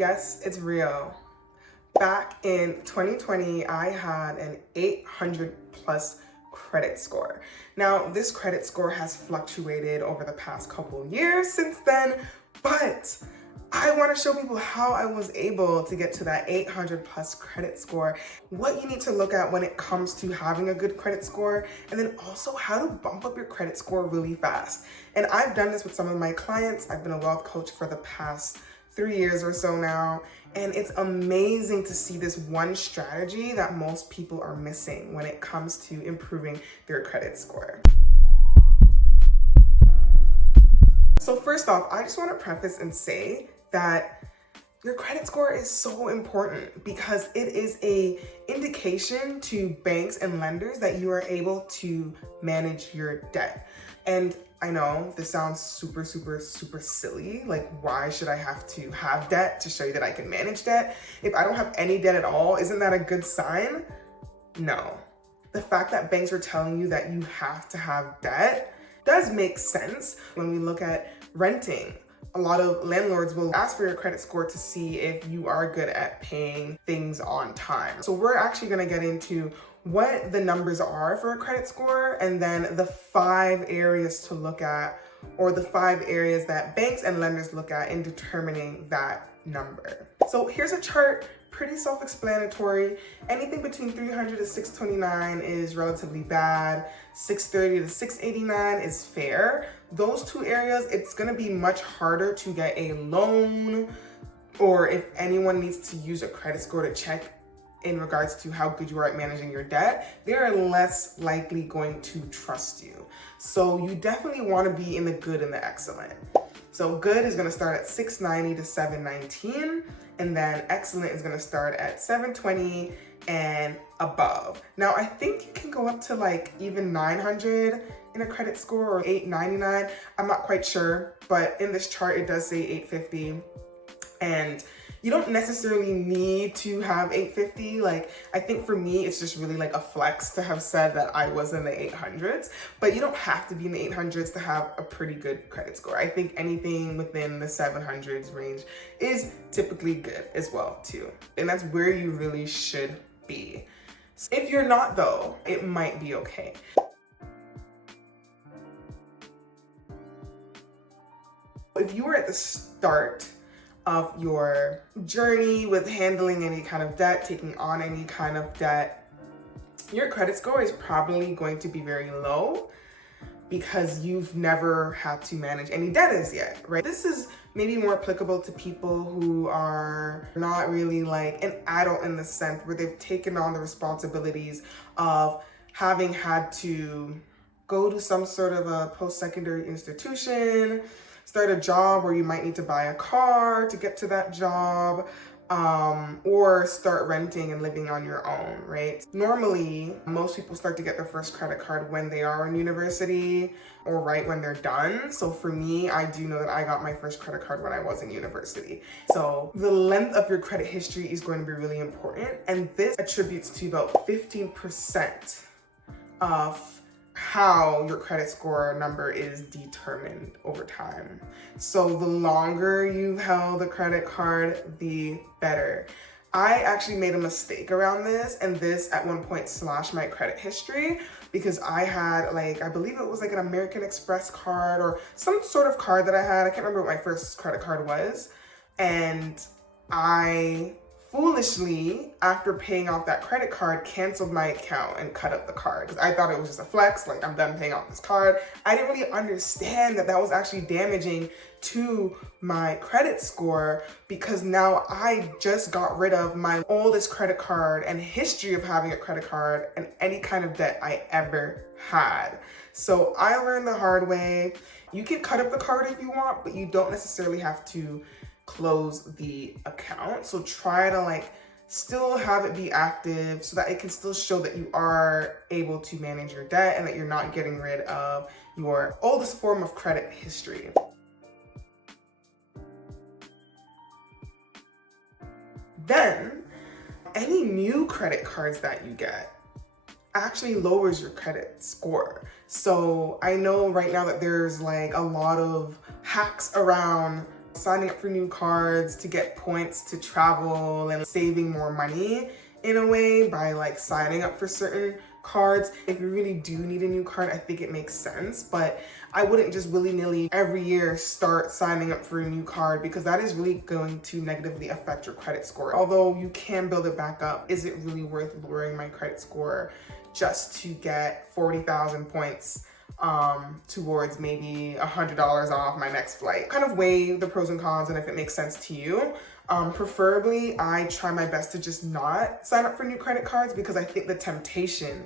Yes, it's real. Back in 2020, I had an 800 plus credit score. Now, this credit score has fluctuated over the past couple years since then, but I want to show people how I was able to get to that 800 plus credit score, what you need to look at when it comes to having a good credit score, and then also how to bump up your credit score really fast. And I've done this with some of my clients. I've been a wealth coach for the past 3 years or so now, and it's amazing to see this one strategy that most people are missing when it comes to improving their credit score. So first off, I just want to preface and say that your credit score is so important because it is an indication to banks and lenders that you are able to manage your debt. And I know this sounds super silly. Like, why should I have to have debt to show you that I can manage debt? If I don't have any debt at all, isn't that a good sign? No. The fact that banks are telling you that you have to have debt does make sense. When we look at renting, a lot of landlords will ask for your credit score to see if you are good at paying things on time. So we're actually going to get into what the numbers are for a credit score, and then the 5 areas to look at, or the 5 areas that banks and lenders look at in determining that number. So here's a chart, pretty self-explanatory. Anything between 300 to 629 is relatively bad. 630 to 689 is fair. Those 2 areas, it's gonna be much harder to get a loan, or if anyone needs to use a credit score to check in regards to how good you are at managing your debt, they are less likely going to trust you. So you definitely want to be in the good and the excellent. So good is going to start at 690 to 719, and then excellent is going to start at 720 and above. Now, I think you can go up to like even 900 in a credit score, or 899. I'm not quite sure, but in this chart, it does say 850. And you don't necessarily need to have 850. Like, I think for me, it's just really like a flex to have said that I was in the 800s, but you don't have to be in the 800s to have a pretty good credit score. I think anything within the 700s range is typically good as well too. And that's where you really should be. If you're not though, it might be okay. If you were at the start of your journey with handling any kind of debt, taking on any kind of debt, your credit score is probably going to be very low because you've never had to manage any debt as yet, right? This is maybe more applicable to people who are not really like an adult in the sense where they've taken on the responsibilities of having had to go to some sort of a post-secondary institution, start a job where you might need to buy a car to get to that job, or start renting and living on your own, right? Normally, most people start to get their first credit card when they are in university or right when they're done. So for me, I do know that I got my first credit card when I was in university. So the length of your credit history is going to be really important. And this attributes to about 15% of how your credit score number is determined over time. So the longer you've held a credit card, the better. I actually made a mistake around this, and this at one point slashed my credit history because I had like, I believe it was like an American Express card or some sort of card that I had. I can't remember what my first credit card was. And I foolishly, after paying off that credit card, canceled my account and cut up the card because I thought it was just a flex, like I'm done paying off this card. I didn't really understand that that was actually damaging to my credit score because now I just got rid of my oldest credit card and history of having a credit card and any kind of debt I ever had. So I learned the hard way. You can cut up the card if you want, but you don't necessarily have to close the account. So try to like still have it be active so that it can still show that you are able to manage your debt and that you're not getting rid of your oldest form of credit history. Then any new credit cards that you get actually lowers your credit score. So I know right now that there's like a lot of hacks around signing up for new cards to get points to travel and saving more money in a way by like signing up for certain cards. If you really do need a new card, I think it makes sense, but I wouldn't just willy-nilly every year start signing up for a new card, because that is really going to negatively affect your credit score. Although you can build it back up, is it really worth lowering my credit score just to get 40,000 points towards maybe $100 off my next flight? Kind of weigh the pros and cons and if it makes sense to you. Preferably, I try my best to just not sign up for new credit cards, because I think the temptation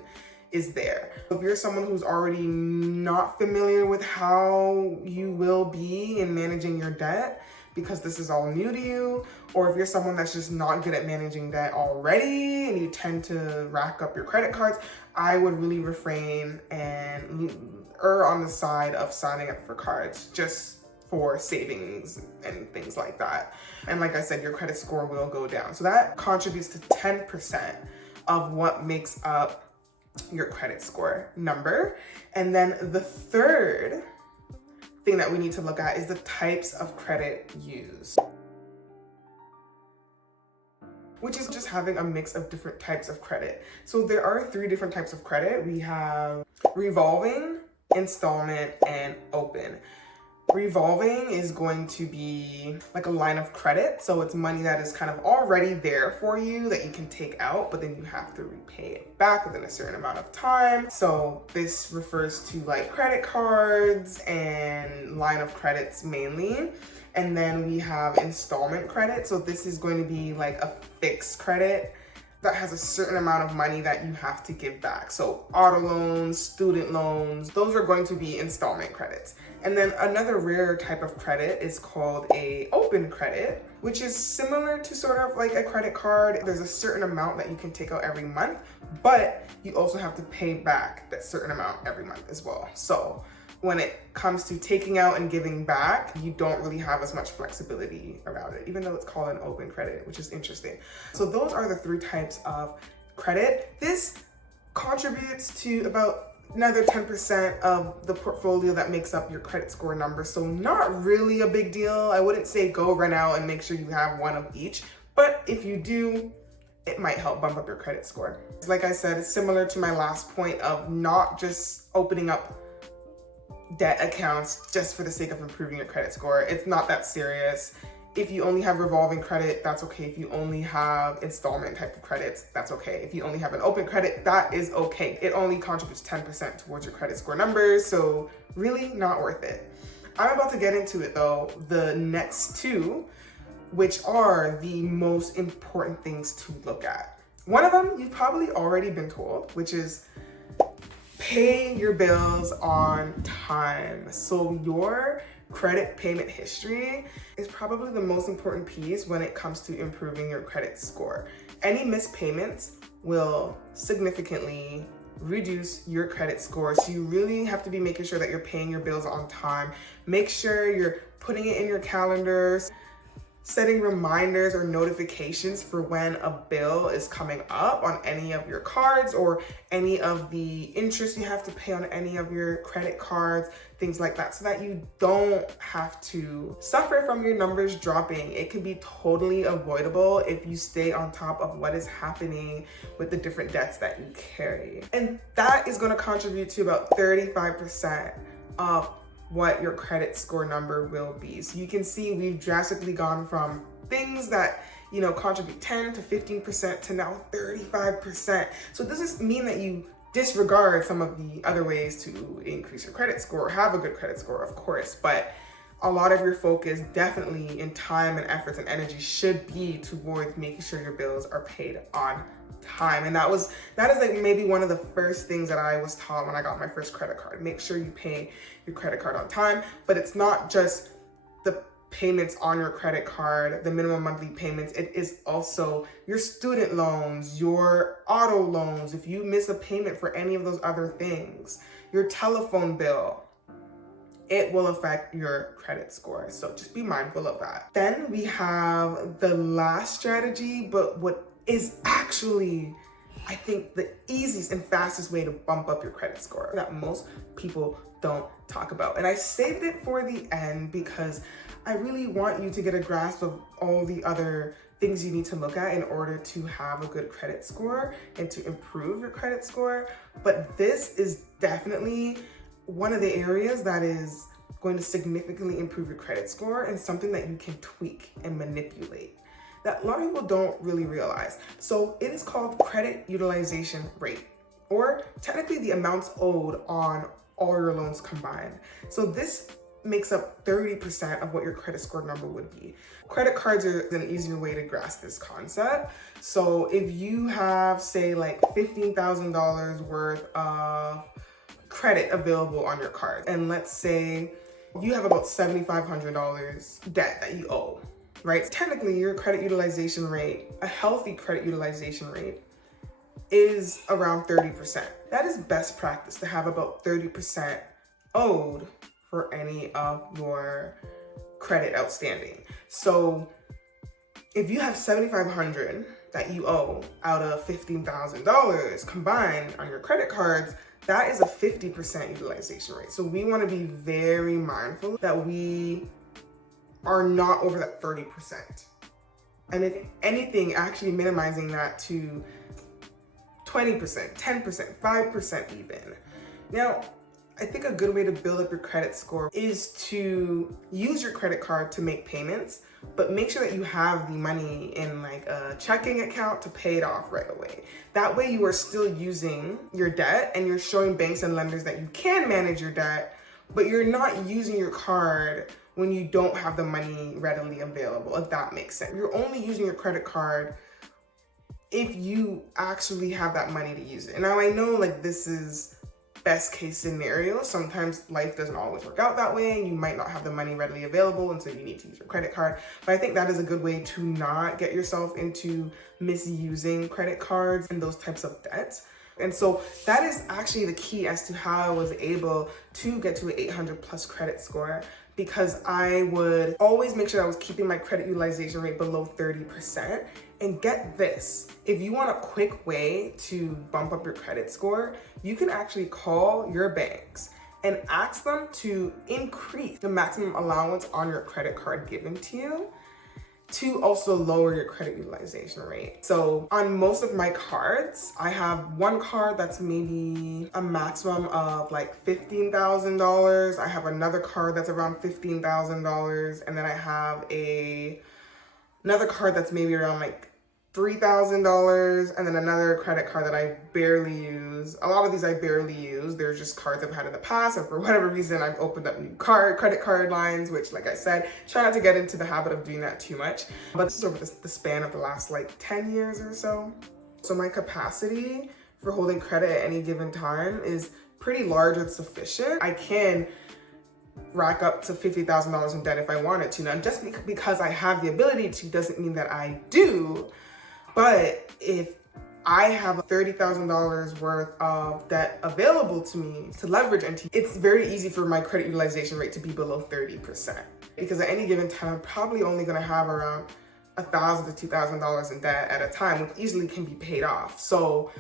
is there. If you're someone who's already not familiar with how you will be in managing your debt, because this is all new to you, or if you're someone that's just not good at managing debt already and you tend to rack up your credit cards, I would really refrain and err on the side of signing up for cards just for savings and things like that. And like I said, your credit score will go down. So that contributes to 10% of what makes up your credit score number. And then the third thing that we need to look at is the types of credit used, which is just having a mix of different types of credit. So there are 3 different types of credit. We have revolving, installment, and open. Revolving is going to be like a line of credit. So it's money that is kind of already there for you that you can take out, but then you have to repay it back within a certain amount of time. So this refers to like credit cards and line of credits mainly. And then we have installment credit. So this is going to be like a fixed credit that has a certain amount of money that you have to give back. So auto loans, student loans, those are going to be installment credits. And then another rare type of credit is called a open credit, which is similar to sort of like a credit card. There's a certain amount that you can take out every month, but you also have to pay back that certain amount every month as well. So when it comes to taking out and giving back, you don't really have as much flexibility around it, even though it's called an open credit, which is interesting. So those are the 3 types of credit. This contributes to about another 10% of the portfolio that makes up your credit score number. So not really a big deal. I wouldn't say go run out and make sure you have one of each, but if you do, it might help bump up your credit score. Like I said, it's similar to my last point of not just opening up debt accounts just for the sake of improving your credit score. It's not that serious. If you only have revolving credit, that's okay. If you only have installment type of credits, that's okay. If you only have an open credit, that is okay. It only contributes 10% towards your credit score numbers, so really not worth it. I'm about to get into it though, the next 2, which are the most important things to look at. One of them you've probably already been told, which is pay your bills on time. So your credit payment history is probably the most important piece when it comes to improving your credit score. Any missed payments will significantly reduce your credit score. So you really have to be making sure that you're paying your bills on time. Make sure you're putting it in your calendars, setting reminders or notifications for when a bill is coming up on any of your cards or any of the interest you have to pay on any of your credit cards, things like that, so that you don't have to suffer from your numbers dropping. It can be totally avoidable if you stay on top of what is happening with the different debts that you carry. And that is going to contribute to about 35% of what your credit score number will be. So you can see we've drastically gone from things that, you know, contribute 10 to 15% to now 35%. So does this mean that you disregard some of the other ways to increase your credit score or have a good credit score? Of course, but a lot of your focus definitely in time and efforts and energy should be towards making sure your bills are paid on time. And that is like maybe one of the first things that I was taught when I got my first credit card. Make sure you pay your credit card on time, but it's not just the payments on your credit card, the minimum monthly payments. It is also your student loans, your auto loans. If you miss a payment for any of those other things, your telephone bill, it will affect your credit score. So just be mindful of that. Then we have the last strategy, but what is actually I think the easiest and fastest way to bump up your credit score that most people don't talk about. And I saved it for the end because I really want you to get a grasp of all the other things you need to look at in order to have a good credit score and to improve your credit score. But this is definitely one of the areas that is going to significantly improve your credit score and something that you can tweak and manipulate that a lot of people don't really realize. So it is called credit utilization rate, or technically the amounts owed on all your loans combined. So this makes up 30% of what your credit score number would be. Credit cards are an easier way to grasp this concept. So if you have, say, like $15,000 worth of credit available on your card, and let's say you have about $7,500 debt that you owe, right? Technically, your credit utilization rate, a healthy credit utilization rate, is around 30%. That is best practice to have about 30% owed for any of your credit outstanding. So if you have $7,500 that you owe out of $15,000 combined on your credit cards, that is a 50% utilization rate. So we want to be very mindful that we are not over that 30%. And if anything, actually minimizing that to 20%, 10%, 5% even. Now, I think a good way to build up your credit score is to use your credit card to make payments, but make sure that you have the money in like a checking account to pay it off right away. That way you are still using your debt and you're showing banks and lenders that you can manage your debt, but you're not using your card when you don't have the money readily available, if that makes sense. You're only using your credit card if you actually have that money to use it. And now I know like this is best case scenario. Sometimes life doesn't always work out that way and you might not have the money readily available and so you need to use your credit card. But I think that is a good way to not get yourself into misusing credit cards and those types of debts. And so that is actually the key as to how I was able to get to an 800 plus credit score, because I would always make sure I was keeping my credit utilization rate below 30%. And get this, if you want a quick way to bump up your credit score, you can actually call your banks and ask them to increase the maximum allowance on your credit card given to you to also lower your credit utilization rate. So on most of my cards, I have one card that's maybe a maximum of like $15,000. I have another card that's around $15,000. And then I have another card that's maybe around like $3,000, and then another credit card that I barely use. A lot of these I barely use. They're just cards I've had in the past, and for whatever reason, I've opened up new credit card lines, which, like I said, try not to get into the habit of doing that too much. But this is over the span of the last like 10 years or so. So my capacity for holding credit at any given time is pretty large and sufficient. I can rack up to $50,000 in debt if I wanted to. Now, just because I have the ability to doesn't mean that I do. But if I have $30,000 worth of debt available to me to leverage into, it's very easy for my credit utilization rate to be below 30%. Because at any given time, I'm probably only gonna have around $1,000 to $2,000 in debt at a time, which easily can be paid off. So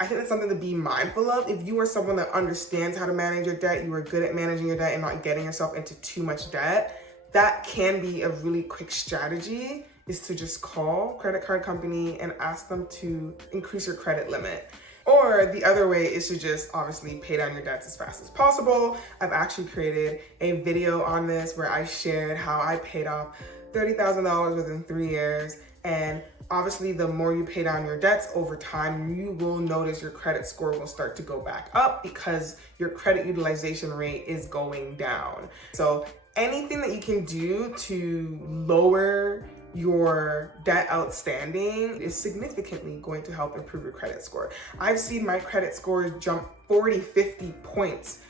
I think that's something to be mindful of. If you are someone that understands how to manage your debt, you are good at managing your debt and not getting yourself into too much debt, that can be a really quick strategy, is to just call credit card company and ask them to increase your credit limit. Or the other way is to just obviously pay down your debts as fast as possible. I've actually created a video on this where I shared how I paid off $30,000 within 3 years. And obviously the more you pay down your debts over time, you will notice your credit score will start to go back up because your credit utilization rate is going down. So anything that you can do to lower your debt outstanding is significantly going to help improve your credit score. I've seen my credit scores jump 40, 50 points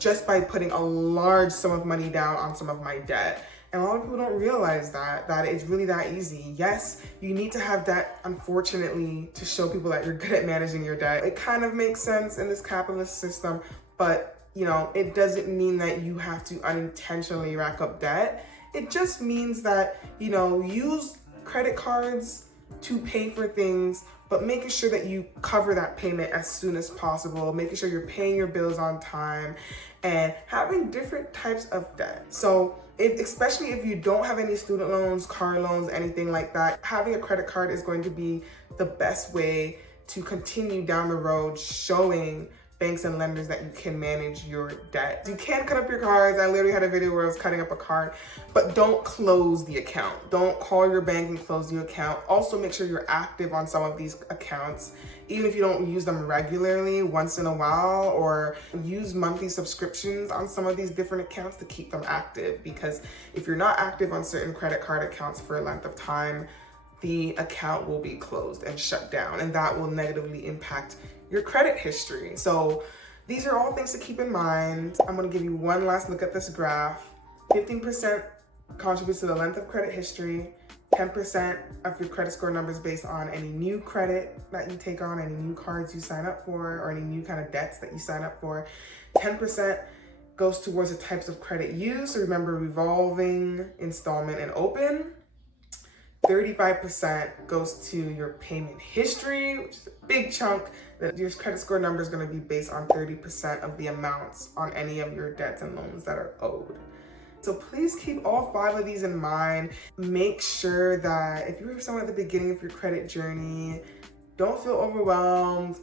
just by putting a large sum of money down on some of my debt. And a lot of people don't realize that it's really that easy. Yes, you need to have debt, unfortunately, to show people that you're good at managing your debt. It kind of makes sense in this capitalist system, but it doesn't mean that you have to unintentionally rack up debt. It just means that, use credit cards to pay for things, but making sure that you cover that payment as soon as possible, making sure you're paying your bills on time, and having different types of debt. So especially if you don't have any student loans, car loans, anything like that, having a credit card is going to be the best way to continue down the road showing banks and lenders that you can manage your debt. You can cut up your cards. I literally had a video where I was cutting up a card, but don't close the account. Don't call your bank and close the account. Also make sure you're active on some of these accounts, even if you don't use them regularly, once in a while, or use monthly subscriptions on some of these different accounts to keep them active. Because if you're not active on certain credit card accounts for a length of time, the account will be closed and shut down, and that will negatively impact your credit history. So these are all things to keep in mind. I'm gonna give you one last look at this graph. 15% contributes to the length of credit history, 10% of your credit score numbers based on any new credit that you take on, any new cards you sign up for, or any new kind of debts that you sign up for. 10% goes towards the types of credit used. So remember, revolving, installment, and open. 35% goes to your payment history, which is a big chunk. That your credit score number is going to be based on 30% of the amounts on any of your debts and loans that are owed. So please keep all 5 of these in mind. Make sure that if you're someone at the beginning of your credit journey, don't feel overwhelmed.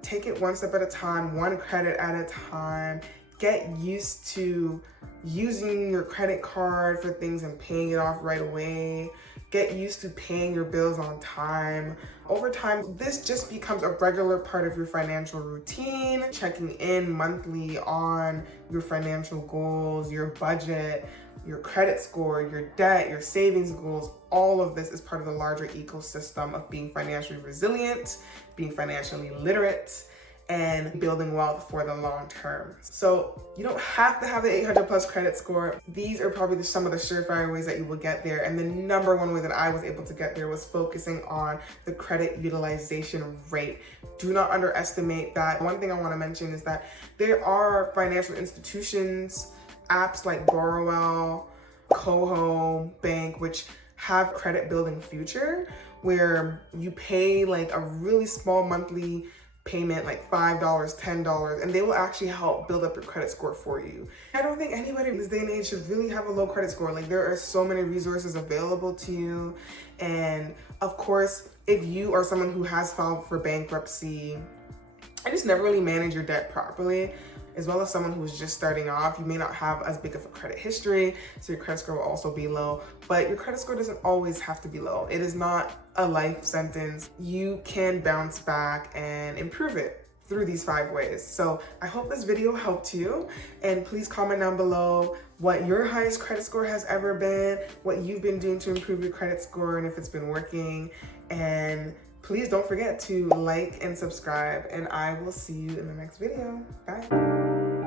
Take it one step at a time, one credit at a time. Get used to using your credit card for things and paying it off right away. Get used to paying your bills on time. Over time, this just becomes a regular part of your financial routine, checking in monthly on your financial goals, your budget, your credit score, your debt, your savings goals. All of this is part of the larger ecosystem of being financially resilient, being financially literate, and building wealth for the long term. So you don't have to have the 800 plus credit score. These are probably some of the surefire ways that you will get there. And the number one way that I was able to get there was focusing on the credit utilization rate. Do not underestimate that. One thing I want to mention is that there are financial institutions, apps like Borrowell, Coho Bank, which have credit building feature where you pay like a really small monthly payment, like $5, $10, and they will actually help build up your credit score for you. I don't think anybody in this day and age should really have a low credit score. Like, there are so many resources available to you. And of course, if you are someone who has filed for bankruptcy and just never really manage your debt properly, as well as someone who's just starting off, you may not have as big of a credit history, so your credit score will also be low. But your credit score doesn't always have to be low. It is not a life sentence. You can bounce back and improve it through these 5 ways. So I hope this video helped you, and please comment down below what your highest credit score has ever been, what you've been doing to improve your credit score, and if it's been working. And please don't forget to like and subscribe, and I will see you in the next video. Bye.